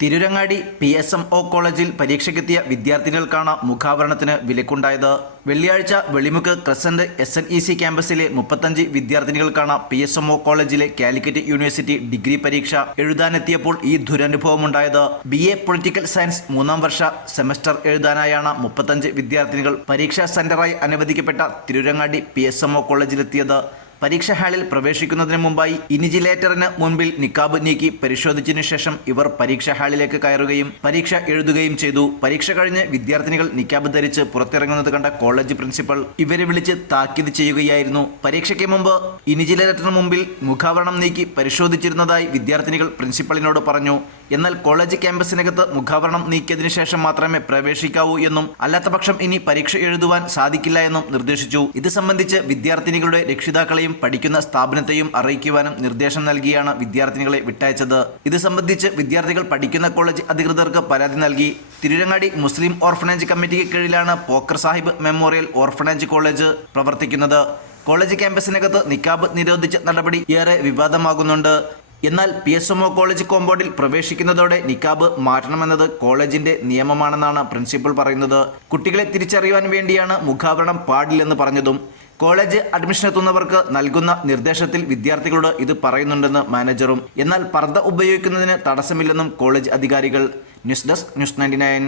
Tirurangadi PSMO കോളേജിൽ പരീക്ഷയ്ക്കെത്തിയ വിദ്യാർത്ഥികൾക്കാണ് മുഖാവരണത്തിന് വിലക്കുണ്ടായത്. വെള്ളിയാഴ്ച Velimukku crescent SNEC ക്യാമ്പസിലെ 35 വിദ്യാർത്ഥിനികൾക്കാണ് PSMO കോളേജിലെ കാലിക്കറ്റ് യൂണിവേഴ്സിറ്റി ഡിഗ്രി പരീക്ഷ എഴുതാനെത്തിയപ്പോൾ ഈ ദുരനുഭവമുണ്ടായത്. BA പൊളിറ്റിക്കൽ സയൻസ് 3ാം വർഷ സെമസ്റ്റർ എഴുതാനായാണ് 35 വിദ്യാർത്ഥിനികൾ പരീക്ഷാ സെന്ററായി അനുവദിക്കപ്പെട്ട തിരൂരങ്ങാടി PSMO കോളേജിലെത്തിയത്. പരീക്ഷാ ഹാളിൽ പ്രവേശിക്കുന്നതിന് മുമ്പായി ഇൻവിജിലേറ്ററിന് മുൻപിൽ നിക്കാബ് നീക്കി പരിശോധിച്ചതിനു ശേഷം ഇവർ പരീക്ഷാ ഹാളിലേക്ക് കയറുകയും പരീക്ഷ എഴുതുകയും ചെയ്തു. പരീക്ഷ കഴിഞ്ഞ് വിദ്യാർത്ഥിനികൾ നിക്കാബ് ധരിച്ച് പുറത്തിറങ്ങുന്നത് കണ്ട കോളേജ് പ്രിൻസിപ്പൽ ഇവരെ വിളിച്ച് താക്കീത് ചെയ്യുകയായിരുന്നു. പരീക്ഷയ്ക്ക് മുമ്പ് ഇൻവിജിലേറ്ററിന് മുമ്പിൽ മുഖാവരണം നീക്കി പരിശോധിച്ചിരുന്നതായി വിദ്യാർത്ഥിനികൾ പ്രിൻസിപ്പലിനോട് പറഞ്ഞു. എന്നാൽ കോളേജ് ക്യാമ്പസിനകത്ത് മുഖാവരണം നീക്കിയതിനു ശേഷം മാത്രമേ പ്രവേശിക്കാവൂ എന്നും അല്ലാത്തപക്ഷം ഇനി പരീക്ഷ എഴുതുവാൻ സാധിക്കില്ല എന്നും നിർദ്ദേശിച്ചു. ഇത് സംബന്ധിച്ച് വിദ്യാർത്ഥിനികളുടെ രക്ഷിതാക്കളെയും പഠിക്കുന്ന സ്ഥാപനത്തെയും അറിയിക്കുവാനും നിർദ്ദേശം നൽകിയാണ് വിദ്യാർത്ഥിനികളെ വിട്ടയച്ചത്. ഇത് സംബന്ധിച്ച് വിദ്യാർത്ഥികൾ പഠിക്കുന്ന കോളേജ് അധികൃതർക്ക് പരാതി നൽകി. തിരൂരങ്ങാടി മുസ്ലിം ഓർഫനേജ് കമ്മിറ്റിക്ക് കീഴിലാണ് Pokkar Sahib memorial orphanage college പ്രവർത്തിക്കുന്നത്. കോളേജ് ക്യാമ്പസിനകത്ത് നിക്കാബ് നിരോധിച്ച നടപടി ഏറെ വിവാദമാകുന്നുണ്ട്. എന്നാൽ PSMO കോളേജ് കോമ്പൗണ്ടിൽ പ്രവേശിക്കുന്നതോടെ നിക്കാബ് മാറ്റണമെന്നത് കോളേജിന്റെ നിയമമാണെന്നാണ് പ്രിൻസിപ്പൽ പറയുന്നത്. കുട്ടികളെ തിരിച്ചറിയുവാൻ വേണ്ടിയാണ് മുഖാവരണം പാടില്ലെന്ന് പറഞ്ഞതും. കോളേജ് അഡ്മിഷനെത്തുന്നവർക്ക് നൽകുന്ന നിർദ്ദേശത്തിൽ വിദ്യാർത്ഥികളോട് ഇത് പറയുന്നുണ്ടെന്ന് മാനേജറും. എന്നാൽ പർദ്ദ ഉപയോഗിക്കുന്നതിന് തടസ്സമില്ലെന്നും കോളേജ് അധികാരികൾ. News desk news 99.